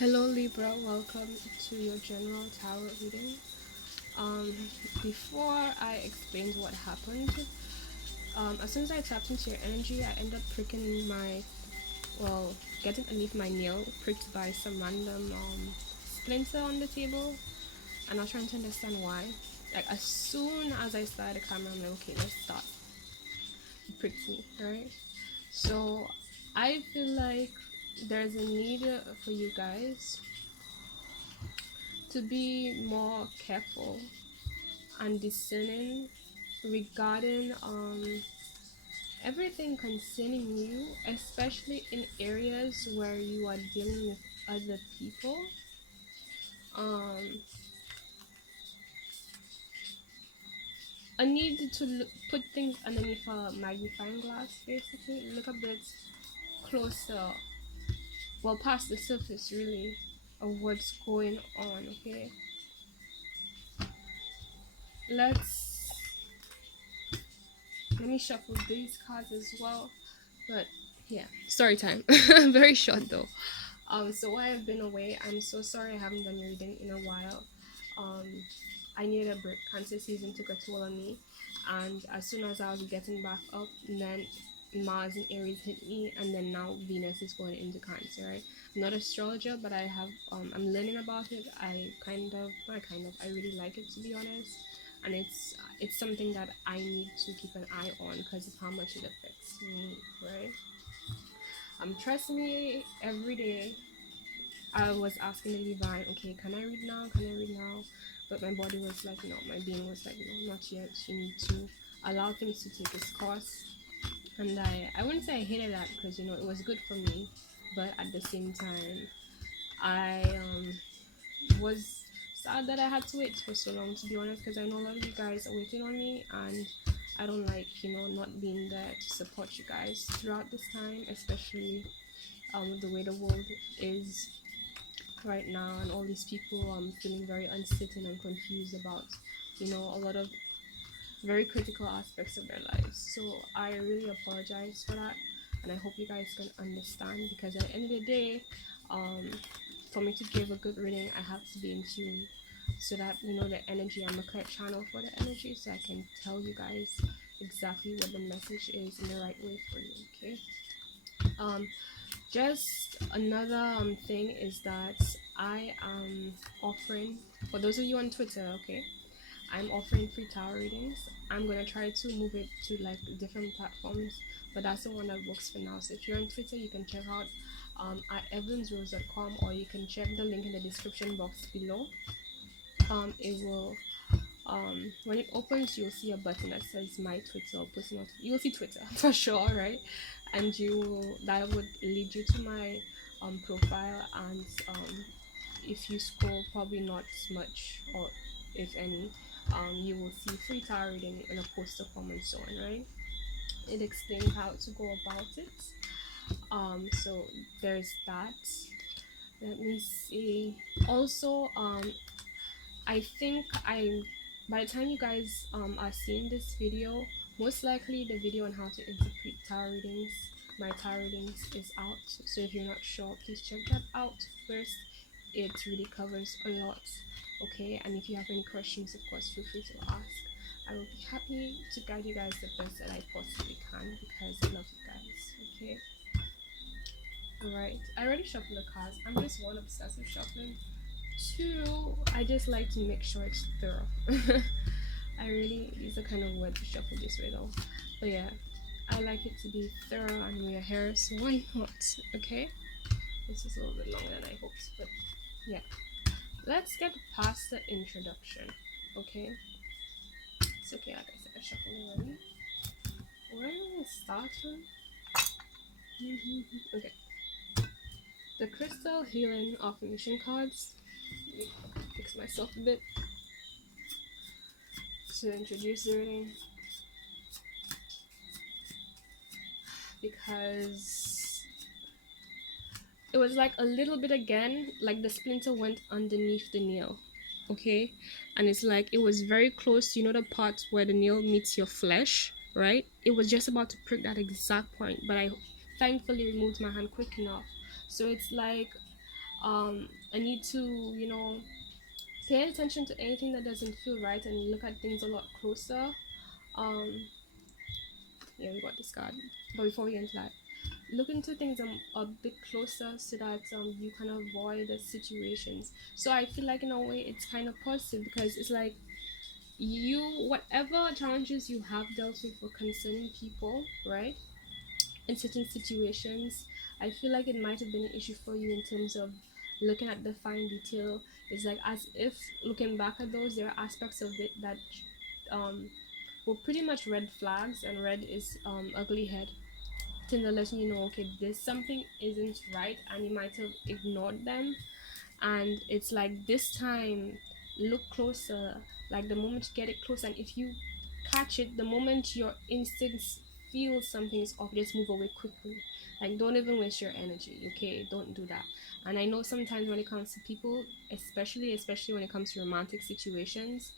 Hello Libra, welcome to your general tarot reading. Um, Before I explained what happened, as soon as I tapped into your energy, I ended up pricking getting underneath my nail pricked by some random splinter on the table, and I was trying to understand why. Like as soon as I started the camera, I'm like, okay, let's start. It pricked me, right? So I feel like there's a need for you guys to be more careful and discerning regarding everything concerning you, especially in areas where you are dealing with other people. um I need to put things underneath a magnifying glass, basically look a bit closer, well past the surface really, of what's going on. Okay, let's let me shuffle these cards as well. But yeah, story time. Very short though. So while I've been away, I'm so sorry I haven't done your reading in a while. Um, I needed a break. Cancer season took a toll on me, and as soon as I was getting back up, then Mars and Aries hit me, and then now Venus is going into Cancer. Right? I'm not an astrologer, but I have I'm learning about it. I really like it, to be honest, and it's something that I need to keep an eye on because of how much it affects me. Right? Trust me, every day I was asking the divine, okay, can I read now? Can I read now? But my body was like, no. My being was like, no, not yet. You need to allow things to take its course. And I wouldn't say I hated that because it was good for me, but at the same time, I was sad that I had to wait for so long, to be honest, because I know a lot of you guys are waiting on me, and I don't like not being there to support you guys throughout this time, especially the way the world is right now, and all these people feeling very uncertain and confused about a lot of very critical aspects of their lives. So I really apologize for that, and I hope you guys can understand, because at the end of the day, um for me to give a good reading, I have to be in tune, so that the energy, I'm a clear channel for the energy, so I can tell you guys exactly what the message is in the right way for you. Okay. um just another thing is that I am offering, for those of you on Twitter, okay, I'm offering free tarot readings. I'm gonna try to move it to like different platforms, but that's the one that works for now. So if you're on Twitter, you can check out at evansrose.com, or you can check the link in the description box below. It will when it opens, you'll see a button that says my Twitter or personal. You'll see Twitter for sure, right? And that would lead you to my profile, and if you scroll probably not much, or if any, you will see free tarot reading in a poster form and so on, right? It explains how to go about it. So there's that. Let me see. Also, I think I by the time you guys are seeing this video, most likely the video on how to interpret tarot readings, my tarot readings, is out. So if you're not sure, please check that out first. It really covers a lot. Okay, and if you have any questions, of course, feel free to ask. I will be happy to guide you guys the best that I possibly can, because I love you guys. Okay. Alright. I already shuffled the cards. I'm just one obsessive shuffling. Two, I just like to make sure it's thorough. I really, these are kind of weird to shuffle this way though. But yeah, I like it to be thorough and we are here, so why not? Okay? This is a little bit longer than I hoped, but yeah. Let's get past the introduction. Okay? It's okay, like I said, I shuffled already. Where do I start from? Okay. The Crystal Healing Affirmation cards. Let me fix myself a bit to introduce the reading, because it was like a little bit again, like the splinter went underneath the nail. Okay, and it's like it was very close, the part where the nail meets your flesh, right? It was just about to prick that exact point, but I thankfully removed my hand quick enough. So it's like I need to, pay attention to anything that doesn't feel right and look at things a lot closer. Um, yeah, we got this card. But before we get into that, look into things a bit closer so that you can avoid the situations. So I feel like in a way it's kind of positive because it's like you, whatever challenges you have dealt with or concerning people, right? In certain situations, I feel like it might have been an issue for you in terms of looking at the fine detail. It's like as if looking back at those, there are aspects of it that um were pretty much red flags, and red is ugly head. Tinder letting you know, okay, this something isn't right, and you might have ignored them, and it's like this time look closer, like the moment you get it close, and if you catch it the moment your instincts feel something's off, just move away quickly. Like don't even waste your energy, okay? Don't do that. And I know sometimes when it comes to people, especially when it comes to romantic situations,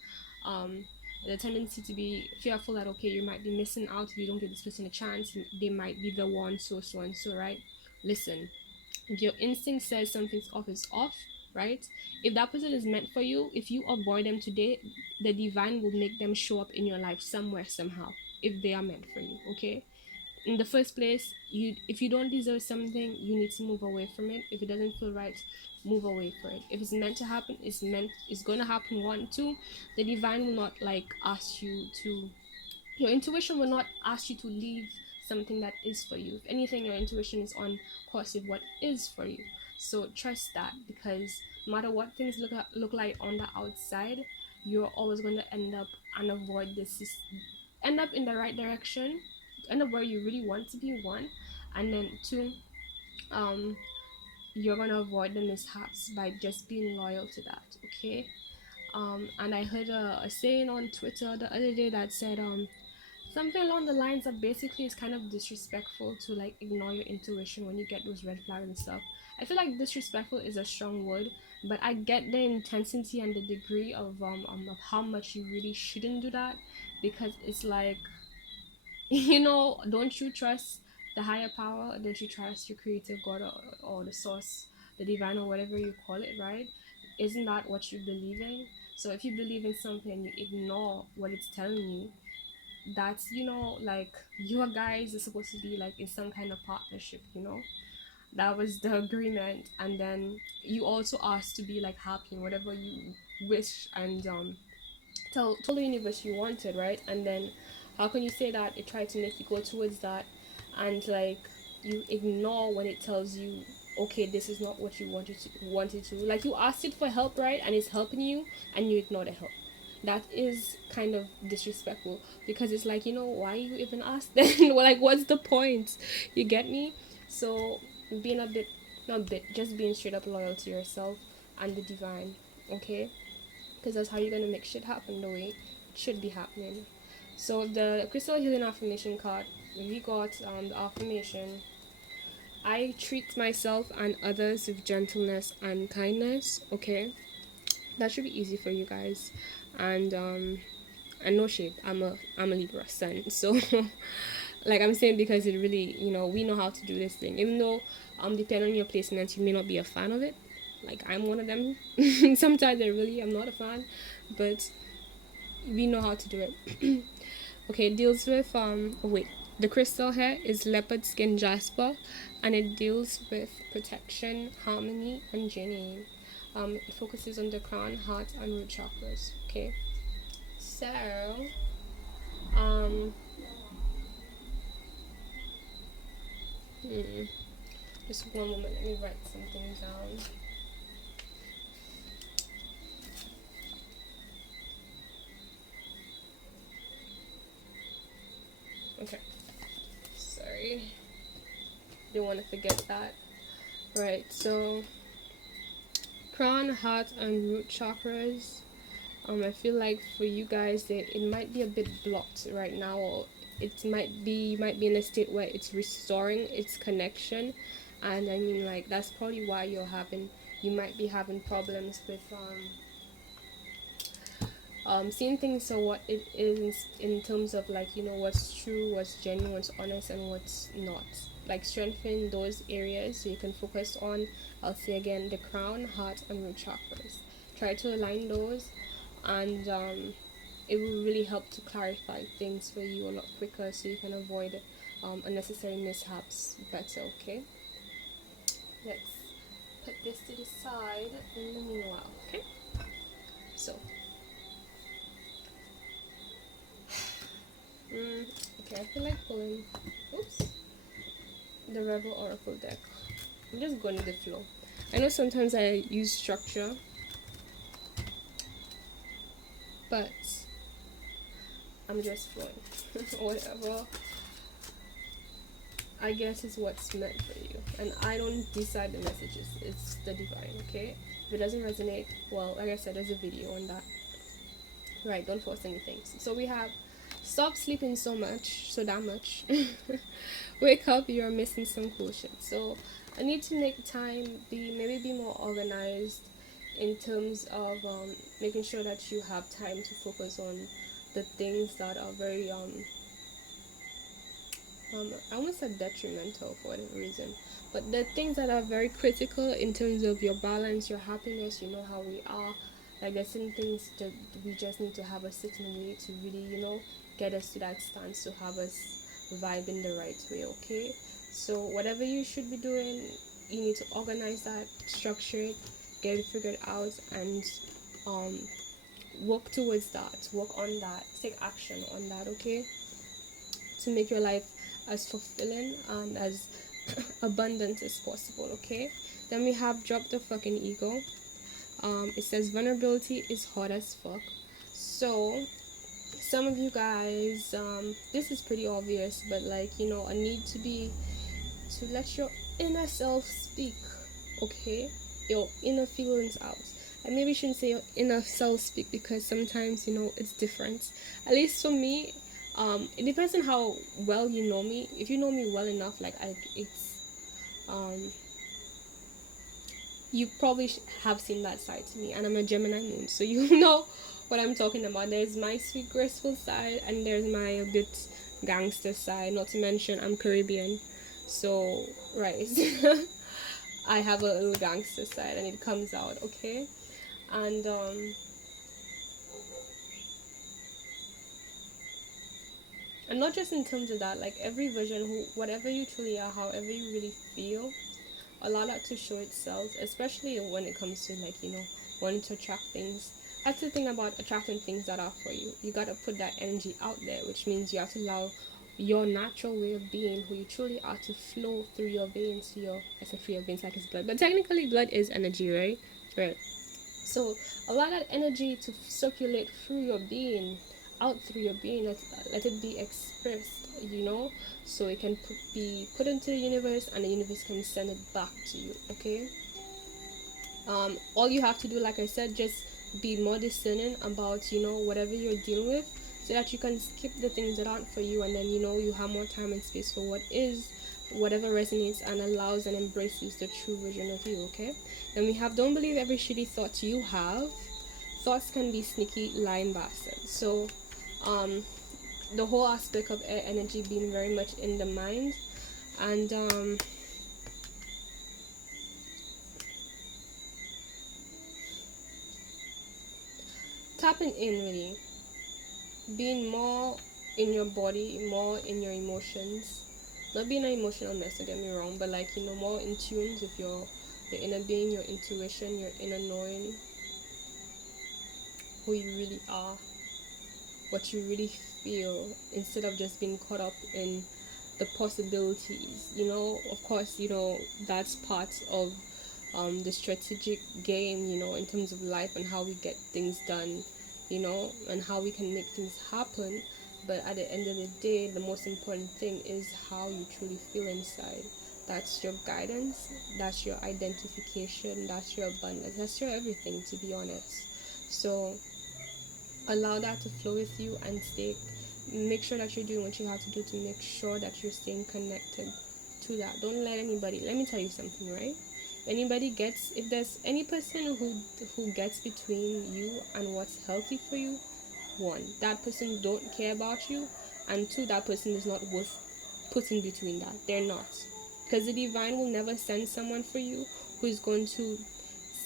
um the tendency to be fearful that okay, you might be missing out if you don't give this person a chance, they might be the one, so and so, right? Listen, if your instinct says something's off, is off, right? If that person is meant for you, if you avoid them today, the divine will make them show up in your life somewhere, somehow, if they are meant for you, okay? In the first place, you, if you don't deserve something, you need to move away from it. If it doesn't feel right, move away from it. If it's meant to happen, it's gonna happen. One, two, the divine will not like ask you to, your intuition will not ask you to leave something that is for you. If anything, your intuition is on course with what is for you. So trust that, because no matter what things look like on the outside, you're always going to end up and avoid this, end up in the right direction, end up where you really want to be, one, and then two, um you're going to avoid the mishaps by just being loyal to that, okay? And I heard a saying on Twitter the other day that said something along the lines of basically it's kind of disrespectful to like ignore your intuition when you get those red flags and stuff. I feel like disrespectful is a strong word, but I get the intensity and the degree of how much you really shouldn't do that, because it's like don't you trust the higher power? Don't you trust your creative God, or the source, the divine, or whatever you call it, right? Isn't that what you believe in? So if you believe in something, you ignore what it's telling you, that's like you guys are supposed to be like in some kind of partnership, that was the agreement, and then you also asked to be like happy in whatever you wish, and tell the universe you wanted, right? And then how can you say that it tried to make you go towards that, and like you ignore when it tells you, okay, this is not what you wanted to, like you asked it for help, right? And it's helping you, and you ignore the help. That is kind of disrespectful, because it's like, why you even ask then? Well, like, what's the point? You get me? So being a bit, not a bit, just being straight up loyal to yourself and the divine, okay? Because that's how you're gonna make shit happen the way it should be happening. So the crystal healing affirmation card, we got the affirmation: I treat myself and others with gentleness and kindness. Okay, that should be easy for you guys. And and no shade, I'm a Libra sun, so like I'm saying, because it really, we know how to do this thing, even though depending on your placements you may not be a fan of it. Like I'm one of them. Sometimes I really am not a fan, but we know how to do it. Okay, it deals with oh wait, the crystal here is leopard skin jasper, and it deals with protection, harmony, and journeying. It focuses on the crown, heart, and root chakras. Okay, so um, hmm, just one moment. Let me write something down. Okay, sorry, didn't want to forget that. Right, so crown, heart, and root chakras. I feel like for you guys that it might be a bit blocked right now, or it might be in a state where it's restoring its connection, and I mean like that's probably why you might be having problems with seeing things so what it is in terms of like what's true, what's genuine, what's honest, and what's not. like strengthen those areas so you can focus on, I'll say again, the crown, heart, and root chakras. Try to align those, and it will really help to clarify things for you a lot quicker so you can avoid unnecessary mishaps better. Okay, let's put this to the side in the meanwhile. Okay, so okay, I feel like pulling, oops, the Rebel Oracle deck. I'm just going with the flow. I know sometimes I use structure, but I'm just flowing. Whatever I guess is what's meant for you. And I don't decide the messages, it's the divine, okay? If it doesn't resonate, well, like I said, there's a video on that. Right, don't force anything. So we have stop sleeping so that much. Wake up, you're missing some cool shit. So I need to make time, maybe be more organized in terms of making sure that you have time to focus on the things that are very I almost said detrimental for whatever reason, but the things that are very critical in terms of your balance, your happiness. You know how we are. Like there's certain things that we just need to have a certain way to really, get us to that stance to have us vibe in the right way. Okay, so whatever you should be doing, you need to organize that, structure it, get it figured out, and um, work towards that. Work on that. Take action on that. Okay, to make your life as fulfilling and as abundant as possible. Okay, then we have drop the fucking ego. It says vulnerability is hard as fuck. So some of you guys, this is pretty obvious, but like, a need to let your inner self speak. Okay, your inner feelings out. And maybe you shouldn't say your inner self speak, because sometimes it's different. At least for me, it depends on how well you know me. If you know me well enough, like you probably have seen that side to me, and I'm a Gemini moon, so you know what I'm talking about. There's my sweet graceful side, and there's my a bit gangster side. Not to mention I'm Caribbean, so right. I have a little gangster side, and it comes out. Okay, and not just in terms of that, like every vision, whatever you truly are, however you really feel, allow that to show itself, especially when it comes to, like, wanting to attract things. That's the thing about attracting things that are for you. You gotta put that energy out there, which means you have to allow your natural way of being, who you truly are, to flow through your veins, I said through your veins like it's blood, but technically blood is energy, right? Right. So allow that energy to circulate through your being, out through your being. Let it be expressed, so it can be put into the universe, and the universe can send it back to you. Okay. All you have to do, like I said, just be more discerning about whatever you're dealing with, so that you can skip the things that aren't for you, and then you have more time and space for what is, whatever resonates and allows and embraces the true version of you. Okay. Then we have, don't believe every shitty thought you have. Thoughts can be sneaky lying bastards. So the whole aspect of air energy being very much in the mind, and tapping in, really being more in your body, more in your emotions, not being an emotional mess, don't get me wrong, but like, more in tune with your inner being, your intuition, your inner knowing who you really are, what you really feel, instead of just being caught up in the possibilities. Of course, that's part of the strategic game, in terms of life and how we get things done, and how we can make things happen. But at the end of the day, the most important thing is how you truly feel inside. That's your guidance, that's your identification, that's your abundance, that's your everything, to be honest. So allow that to flow with you, and make sure that you're doing what you have to do to make sure that you're staying connected to that. Don't let anybody, let me tell you something, right? If there's any person who gets between you and what's healthy for you, one, that person don't care about you, and two, that person is not worth putting between that. They're not. because the divine will never send someone for you who is going to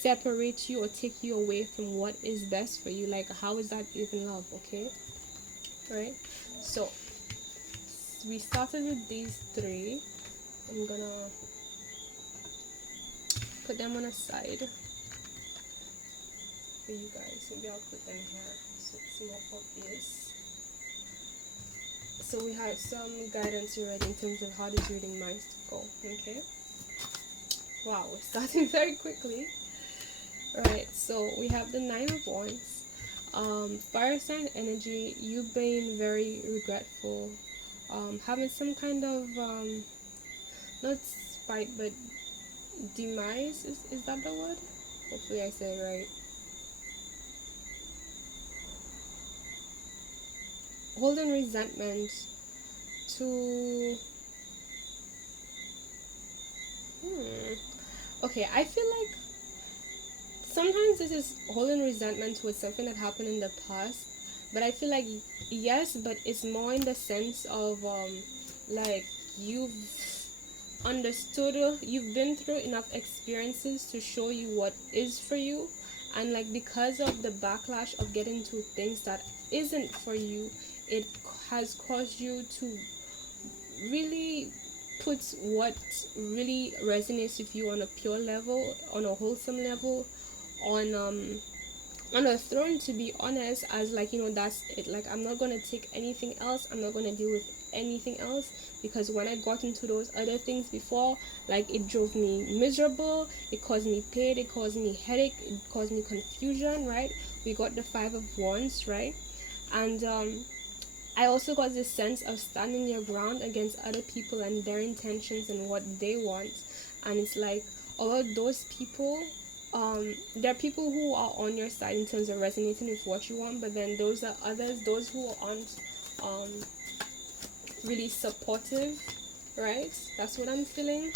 separate you or take you away from what is best for you. Like, how is that even love? Okay, right? So we started with these three. I'm gonna put them on a side for you guys. Maybe I'll put them here so it's more obvious. So we have some guidance already in terms of how this reading might go. Okay. Wow, we're starting very quickly. Right, so we have the Nine of Wands. Fire sign energy, you being very regretful, having some kind of not spite but demise, is that the word? Hopefully I say it right. Holding resentment to okay, I feel like sometimes this is holding resentment towards something that happened in the past, but I feel like yes, but it's more in the sense of like you've understood, you've been through enough experiences to show you what is for you, and like because of the backlash of getting to things that isn't for you, it has caused you to really put what really resonates with you on a pure level, on a wholesome level, on a throne, to be honest, as like, you know, that's it. Like, I'm not gonna take anything else, I'm not gonna deal with anything else, because when I got into those other things before, like, it drove me miserable, it caused me pain, it caused me headache, it caused me confusion, right? We got the Five of Wands, right? And I also got this sense of standing your ground against other people and their intentions and what they want. And it's like, although those people, there are people who are on your side in terms of resonating with what you want, but then those are others, those who aren't um, really supportive, right? That's what I'm feeling.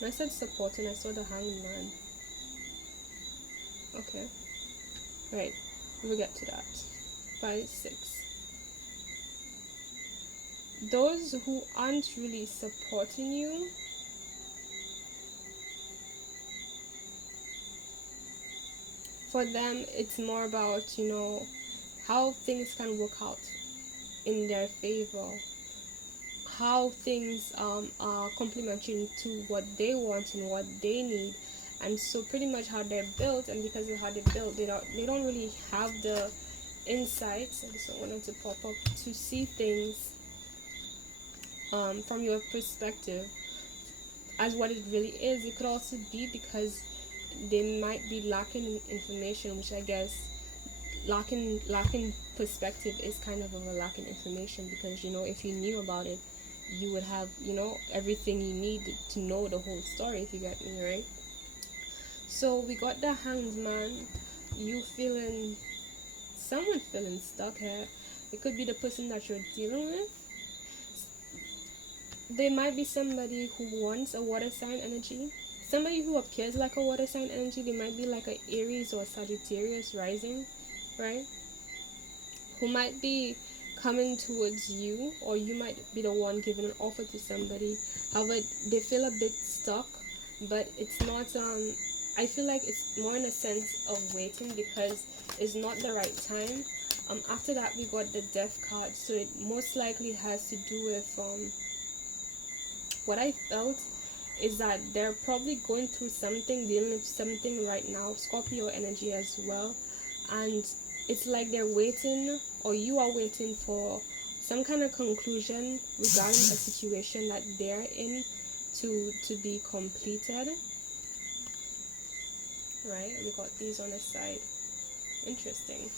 When I said supporting, I saw the Hanged Man. Okay, right, we'll get to that. 5, 6. Those who aren't really supporting you, for them it's more about, you know, how things can work out in their favor, how things are complementary to what they want and what they need. And so pretty much how they're built, and because of how they're built, they don't really have the insights. I just don't want them to pop up to see things from your perspective as what it really is. It could also be because they might be lacking information, which I guess lacking perspective is kind of a lacking information, because, you know, if you knew about it, you would have, you know, everything you need to know the whole story, if you get me, right? So we got the Hanged Man. You feeling, someone feeling stuck here. It could be the person that you're dealing with. There might be somebody who wants a water sign energy, somebody who appears like a water sign energy. They might be like a Aries or Sagittarius rising, right? Who might be coming towards you, or you might be the one giving an offer to somebody. However, they feel a bit stuck, but it's not I feel like it's more in a sense of waiting, because it's not the right time. After that we got the Death card, so it most likely has to do with what I felt is that they're probably going through something, dealing with something right now, Scorpio energy as well. And it's like they're waiting, or you are waiting for some kind of conclusion regarding a situation that they're in to be completed. Right, we got these on the side. Interesting.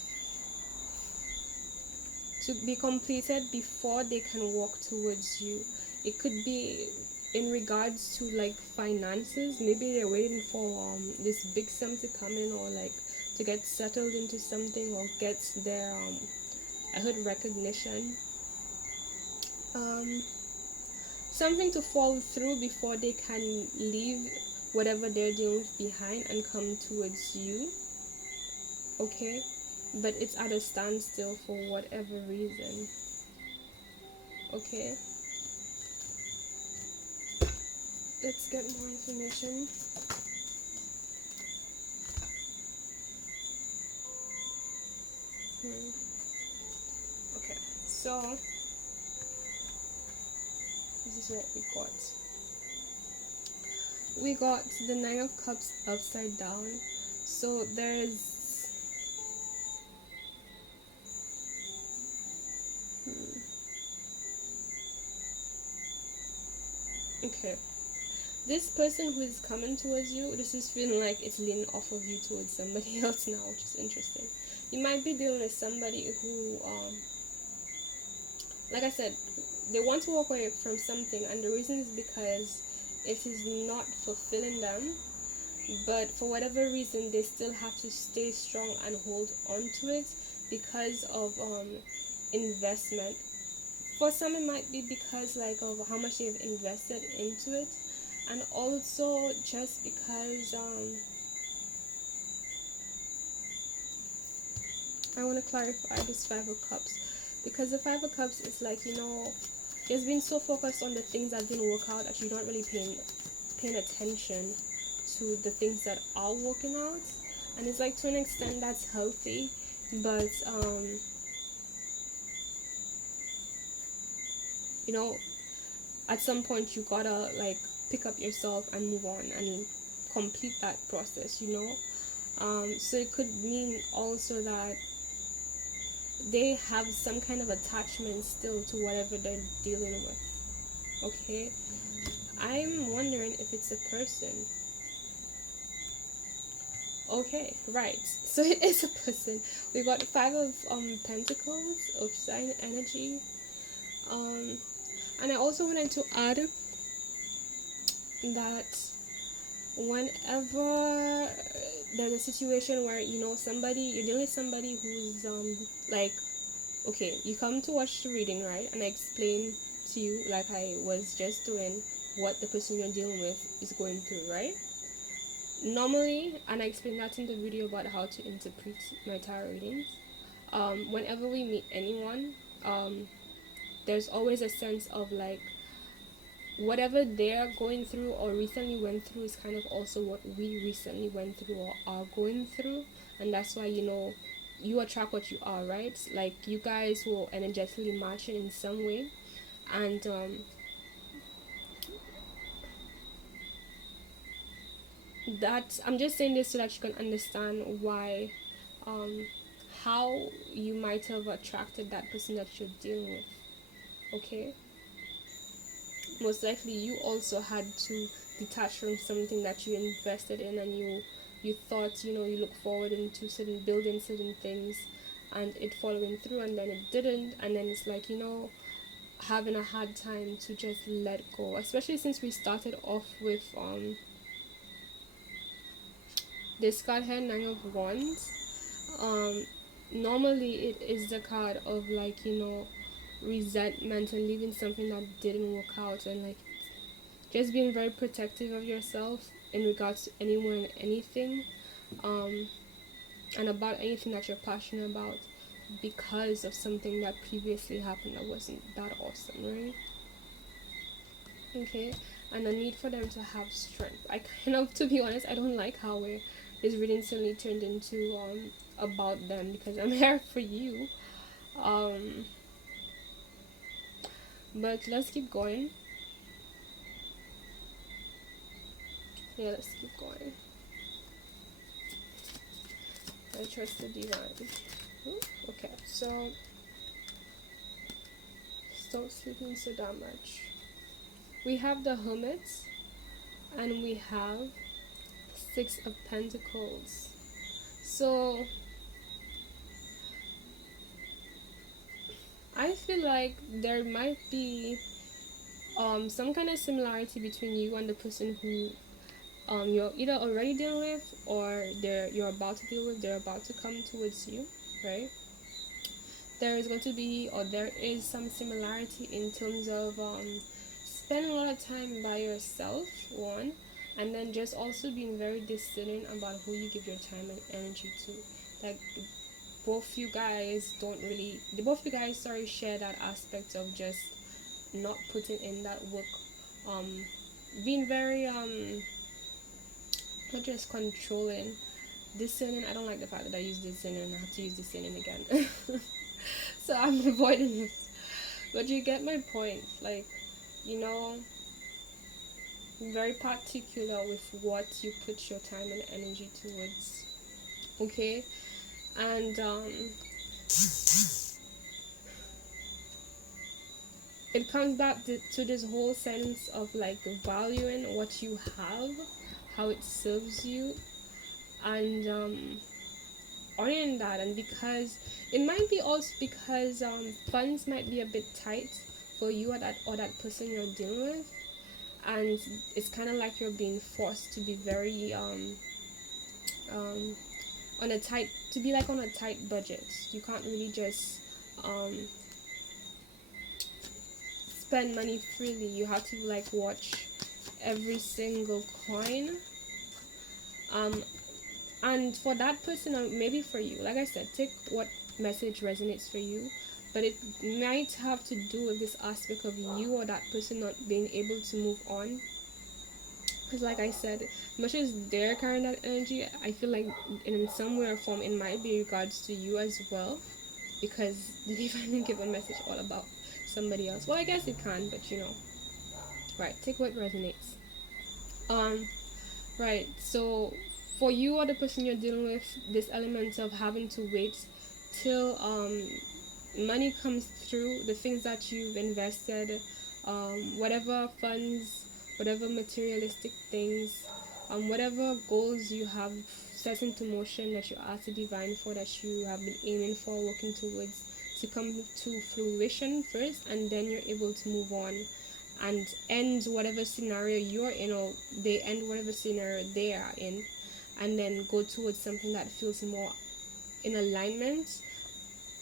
To be completed before they can walk towards you. It could be in regards to like finances. Maybe they're waiting for this big sum to come in, or like to get settled into something, or get their I heard recognition, um something to fall through before they can leave whatever they're doing behind and come towards you. okay, but it's at a standstill for whatever reason. Okay, let's get more information. Okay, so this is what we got. We got the Nine of Cups upside down. So there's okay. This person who is coming towards you, this is feeling like it's leaning off of you towards somebody else now, which is interesting. You might be dealing with somebody who, like I said, they want to walk away from something, and the reason is because it is not fulfilling them, but for whatever reason, they still have to stay strong and hold on to it because of investment. For some, it might be because like of how much they've invested into it, and also just because I want to clarify this Five of Cups, because the Five of Cups is like, you know, you've been so focused on the things that didn't work out that you're not really paying attention to the things that are working out, and it's like to an extent that's healthy, but you know, at some point you gotta like pick up yourself and move on and complete that process, you know. So it could mean also that they have some kind of attachment still to whatever they're dealing with. Okay, I'm wondering if it's a person. Okay, right, so it is a person. We got Five of Pentacles of sign energy, and I also wanted to add that whenever there's a situation where, you know, somebody, you're dealing with somebody who's like, okay, you come to watch the reading, right, and I explain to you, like I was just doing, what the person you're dealing with is going through, right? Normally, and I explained that in the video about how to interpret my tarot readings, whenever we meet anyone, there's always a sense of like whatever they're going through or recently went through is kind of also what we recently went through or are going through, and that's why, you know, you attract what you are, right? Like you guys will energetically match it in some way, and that I'm just saying this so that you can understand why, um, how you might have attracted that person that you're dealing with. Okay, most likely you also had to detach from something that you invested in, and you thought, you know, you look forward into certain building certain things and it following through, and then it didn't, and then it's like, you know, having a hard time to just let go, especially since we started off with this card here, Nine of Wands. um Normally it is the card of like, you know, resentment and leaving something that didn't work out, and like just being very protective of yourself in regards to anyone and anything, um and about anything that you're passionate about, because of something that previously happened that wasn't that awesome, right? Okay, and the need for them to have strength. I kind of, to be honest, I don't like how this reading suddenly turned into about them, because I'm here for you. um but let's keep going. Yeah, let's keep going. I trust the divine. Ooh, okay, so stop sleeping so damn much. We have the Hermits, and we have Six of Pentacles. So I feel like there might be some kind of similarity between you and the person who you're either already dealing with, or you're about to deal with. They're about to come towards you, right? There is going to be, or there is some similarity in terms of spending a lot of time by yourself, one, and then just also being very discerning about who you give your time and energy to. Like both you guys don't really, the both you guys, sorry, share that aspect of just not putting in that work, um being very not just controlling, discerning. I don't like the fact that I use discerning and I have to use discerning again. So I'm avoiding it. But you get my point. Like, you know, very particular with what you put your time and energy towards. Okay? And it comes back to this whole sense of like valuing what you have, how it serves you, and honoring that. And because it might be also because funds might be a bit tight for you or that person you're dealing with, and it's kind of like you're being forced to be very um, on a tight, to be like on a tight budget. You can't really just um, spend money freely. You have to like watch every single coin. um, and for that person, or maybe for you, like I said, take what message resonates for you, but it might have to do with this aspect of you or that person not being able to move on. Because like I said, much as they're carrying that energy, I feel like in some way or form it might be regards to you as well, because did he finally give a message all about somebody else? Well, I guess it can, but you know, right, take what resonates. um right, so for you or the person you're dealing with, this element of having to wait till money comes through, the things that you've invested, whatever funds, whatever materialistic things, whatever goals you have set into motion that you ask the divine for, that you have been aiming for, working towards, to come to fruition first, and then you're able to move on and end whatever scenario you're in, or they end whatever scenario they are in, and then go towards something that feels more in alignment,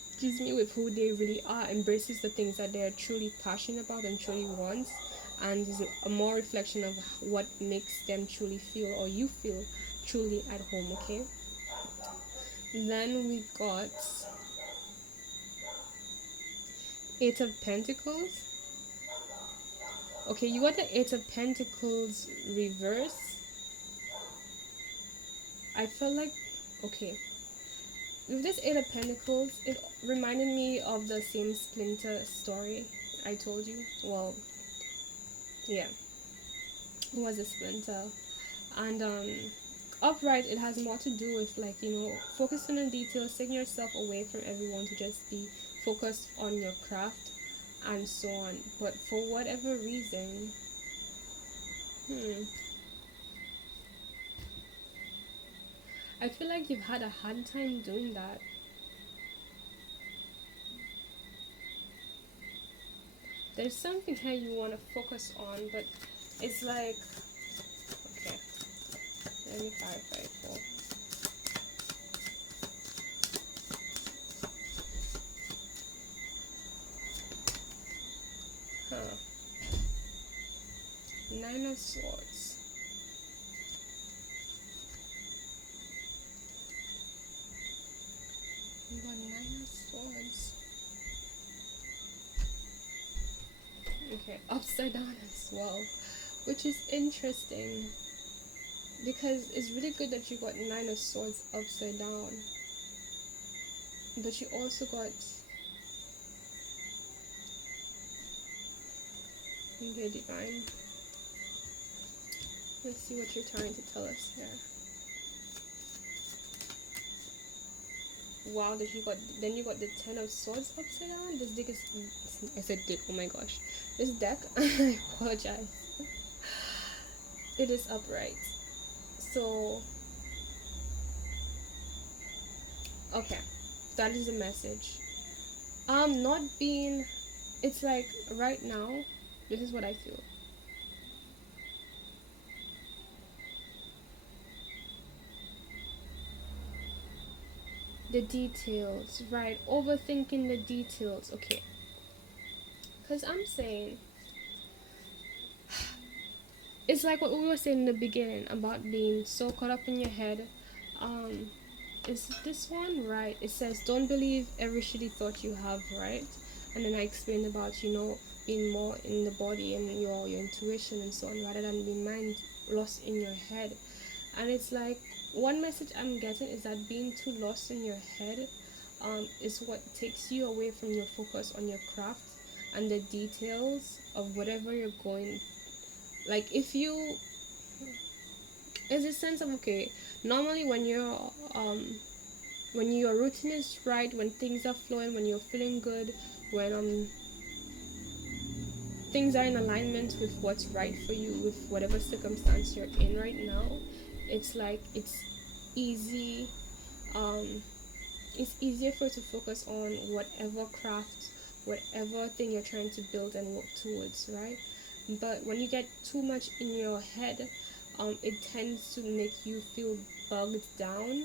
excuse me, with who they really are, embraces the things that they're truly passionate about and truly want, and is a more reflection of what makes them truly feel, or you feel truly at home. Okay, then we got Eight of Pentacles. Okay, you got the Eight of Pentacles reverse. I felt like, okay, with this Eight of Pentacles, it reminded me of the same Splinter story I told you. Well, yeah, it was a Splinter. And upright, it has more to do with, like, you know, focusing on details, taking yourself away from everyone to just be focused on your craft and so on. But for whatever reason, I feel like you've had a hard time doing that. There's something here you want to focus on, but it's like, okay, let me clarify it for. Huh. Nine of Swords. You got Nine of Swords. Okay, upside down as well, which is interesting because it's really good that you got Nine of Swords upside down, but you also got, okay, divine. Let's see what you're trying to tell us here. Wow, that you got, then you got the Ten of Swords upside down. This deck is, I said deck, oh my gosh, this deck, I apologize, it is upright. So okay, that is the message. Not being, it's like right now, this is what I feel. The details, right? Overthinking the details. Okay, because I'm saying, it's like what we were saying in the beginning about being so caught up in your head, um Is this one right? It says, "Don't believe every shitty thought you have," right? And then I explained about, being more in the body and your intuition and so on, rather than being mind lost in your head. And it's like, one message I'm getting is that being too lost in your head is what takes you away from your focus on your craft and the details of whatever you're going. Like, if you, there's a sense of, okay, normally when your routine is right, when things are flowing, when you're feeling good, when things are in alignment with what's right for you, with whatever circumstance you're in right now, it's like easy. Um, it's easier for you to focus on whatever craft, whatever thing you're trying to build and work towards, right? But when you get too much in your head, it tends to make you feel bogged down.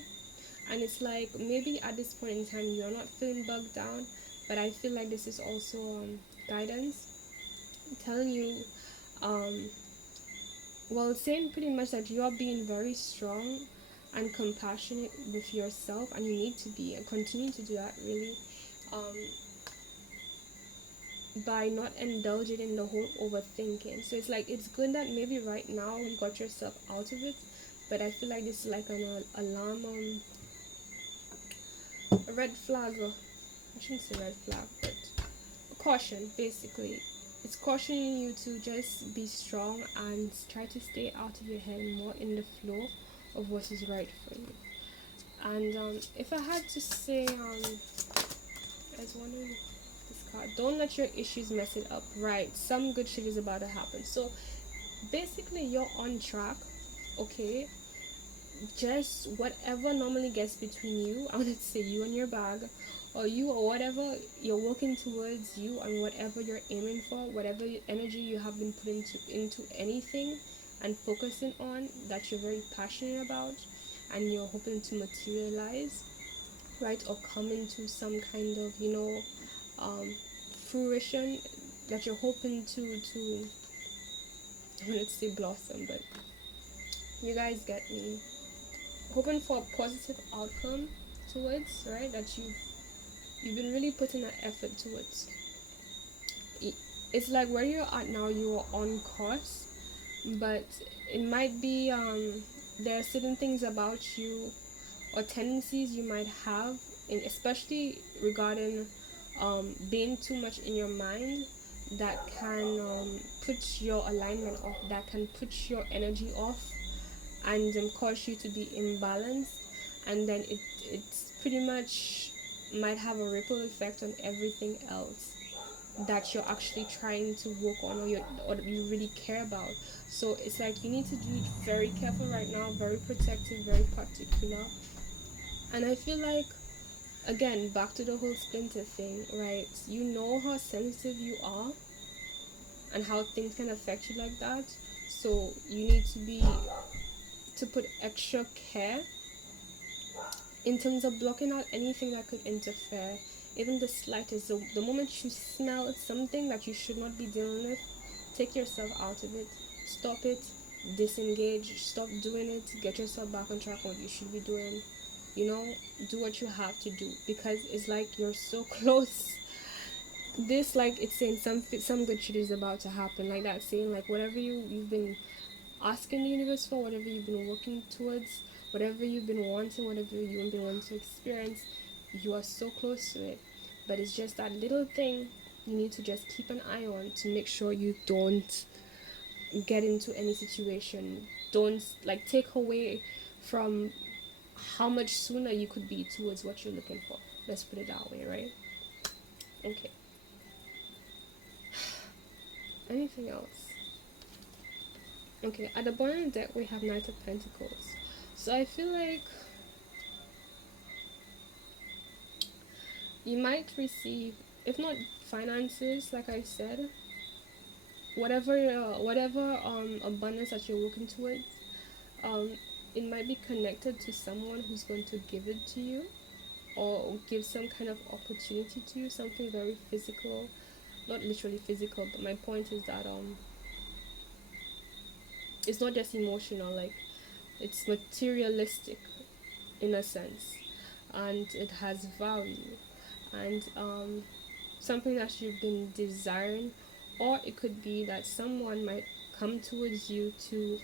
And it's like, maybe at this point in time you're not feeling bogged down, but I feel like this is also guidance telling you, um, well, saying pretty much that you are being very strong and compassionate with yourself, and you need to be and continue to do that, really, um, by not indulging in the whole overthinking. So it's like, it's good that maybe right now you got yourself out of it, but I feel like this is like an alarm, a red flag, I shouldn't say red flag, but caution, basically. It's cautioning you to just be strong and try to stay out of your head, more in the flow of what is right for you. And if I had to say, I was wondering this card, don't let your issues mess it up. Right, some good shit is about to happen. So basically, you're on track, okay? Just whatever normally gets between you, I wanted to say you and your bag, or you or whatever you're working towards, you and whatever you're aiming for, whatever energy you have been putting into anything and focusing on that you're very passionate about and you're hoping to materialize, right, or come into some kind of, um, fruition, that you're hoping to I wanted to say blossom, but you guys get me, hoping for a positive outcome towards, right, that you've been really putting that effort towards. It's like where you're at now, you are on course, but it might be, there are certain things about you or tendencies you might have, and especially regarding being too much in your mind, that can put your alignment off, that can put your energy off, and cause you to be imbalanced, and then it's pretty much might have a ripple effect on everything else that you're actually trying to work on, or you really care about. So it's like you need to be very careful right now, very protective, very particular. And I feel like, again, back to the whole splinter thing, right? You know how sensitive you are and how things can affect you like that. So you need to put extra care in terms of blocking out anything that could interfere, even the slightest. The moment you smell something that you should not be dealing with, take yourself out of it, stop it, disengage, stop doing it, get yourself back on track on what you should be doing. Do what you have to do, because it's like you're so close. This, like, it's saying some good shit is about to happen, like that saying, like, whatever you've been asking the universe for, whatever you've been working towards, whatever you've been wanting, whatever you've been wanting to experience, you are so close to it. But it's just that little thing you need to just keep an eye on to make sure you don't get into any situation. Don't, like, take away from how much sooner you could be towards what you're looking for. Let's put it that way, right? Okay. Anything else? Okay, at the bottom of the deck we have Knight of Pentacles. So I feel like you might receive, if not finances, like I said, whatever abundance that you're working towards, um, it might be connected to someone who's going to give it to you, or give some kind of opportunity to you, something very physical, not literally physical, but my point is that it's not just emotional, like, it's materialistic in a sense. and it has value, and something that you've been desiring. Or it could be that someone might come towards you to,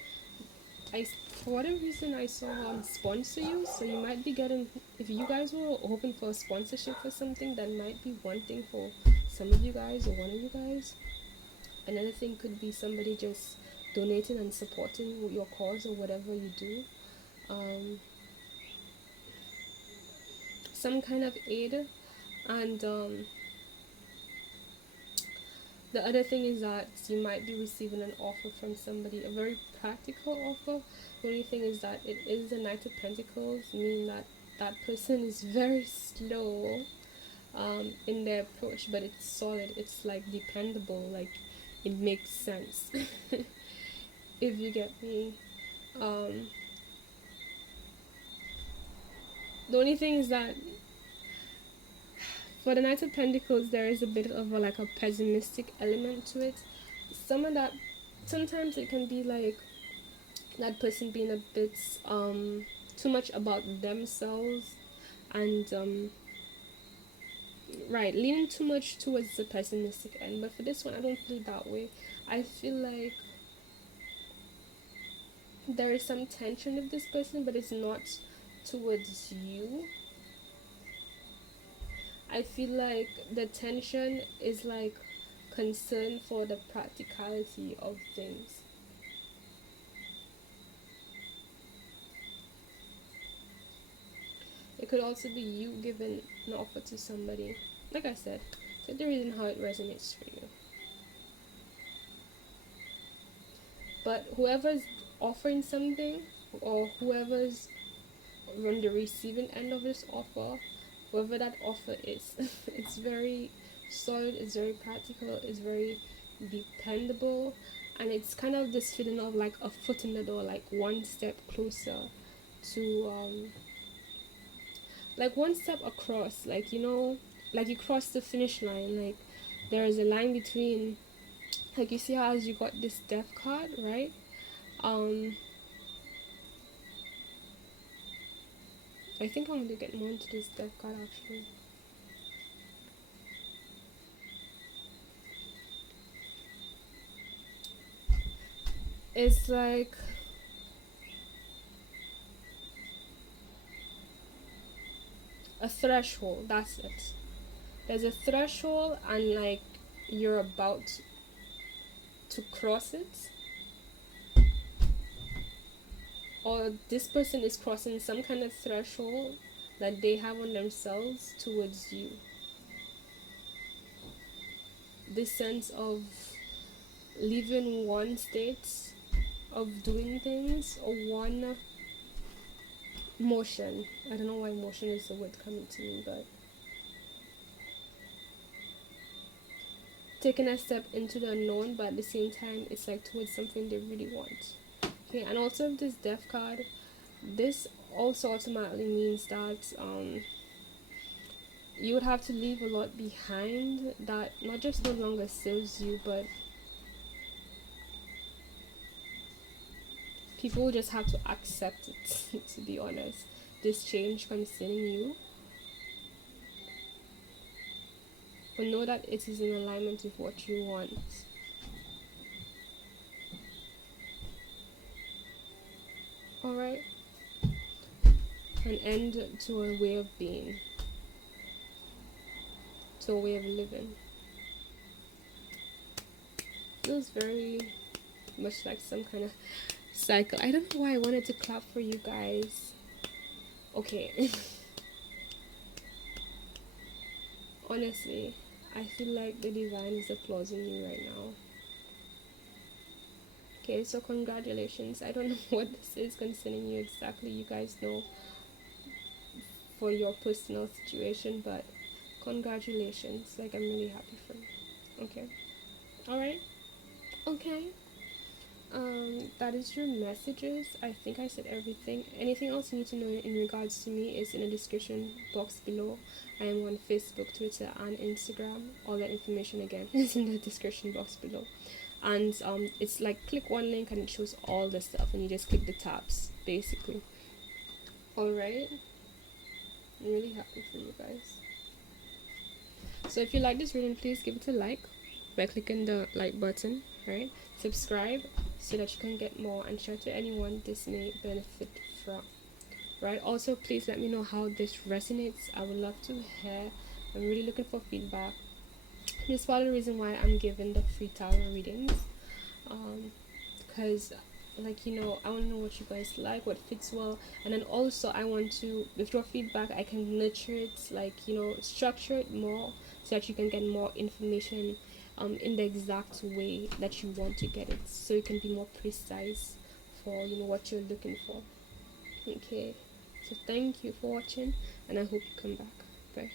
for whatever reason, I saw sponsor you. So you might be getting, if you guys were hoping for a sponsorship for something, that might be one thing for some of you guys or one of you guys. Another thing could be somebody just donating and supporting your cause or whatever you do. Um, some kind of aid. And the other thing is that you might be receiving an offer from somebody, a very practical offer. The only thing is that it is the Knight of Pentacles, meaning that that person is very slow in their approach, but it's solid. It's like dependable, like it makes sense. If you get me. Um, the only thing is that for the Knight of Pentacles, there is a bit of like a pessimistic element to it. Some of that, sometimes it can be like that person being a bit too much about themselves, and right, leaning too much towards the pessimistic end. But for this one, I don't feel that way. I feel like there is some tension with this person, but it's not towards you. I feel like the tension is like concern for the practicality of things. It could also be you giving an offer to somebody. Like I said, take the reason how it resonates for you. But whoever's offering something, or whoever's on the receiving end of this offer, whoever that offer is, it's very solid, it's very practical, it's very dependable, and it's kind of this feeling of like a foot in the door, like one step closer to like one step across, like, you know, like you cross the finish line, like there is a line between, like you see how as you got this death card, right? um I think I'm gonna get more into this death card actually. It's like a threshold, that's it. There's a threshold, and like you're about to cross it, or this person is crossing some kind of threshold that they have on themselves towards you. This sense of leaving one state of doing things, or one motion. I don't know why motion is the word coming to me, but taking a step into the unknown, but at the same time it's like towards something they really want. Okay, and also this death card, this also automatically means that you would have to leave a lot behind that not just no longer serves you, but people will just have to accept it. To be honest, this change concerning you, but know that it is in alignment with what you want. Alright, an end to a way of being, to a way of living. Feels very much like some kind of cycle. I don't know why I wanted to clap for you guys. Okay. Honestly, I feel like the divine is applauding you right now. Okay, so congratulations. I don't know what this is concerning you exactly. You guys know for your personal situation, but congratulations. Like, I'm really happy for you. Okay. Alright. Okay. That is your messages. I think I said everything. Anything else you need to know in regards to me is in the description box below. I am on Facebook, Twitter, and Instagram. All that information again is in the description box below. And it's like click one link and it shows all the stuff, and you just click the tabs basically. Alright. I'm really happy for you guys. So if you like this reading, please give it a like by clicking the like button, right? Subscribe so that you can get more, and share to anyone this may benefit from, right? Also, please let me know how this resonates. I would love to hear. I'm really looking for feedback. This is part of the reason why I'm giving the free tarot readings, because I want to know what you guys like, what fits well, and then also I want to, with your feedback, I can nurture it, structure it more so that you can get more information in the exact way that you want to get it, so you can be more precise for what you're looking for. Okay, so thank you for watching, and I hope you come back. Bye.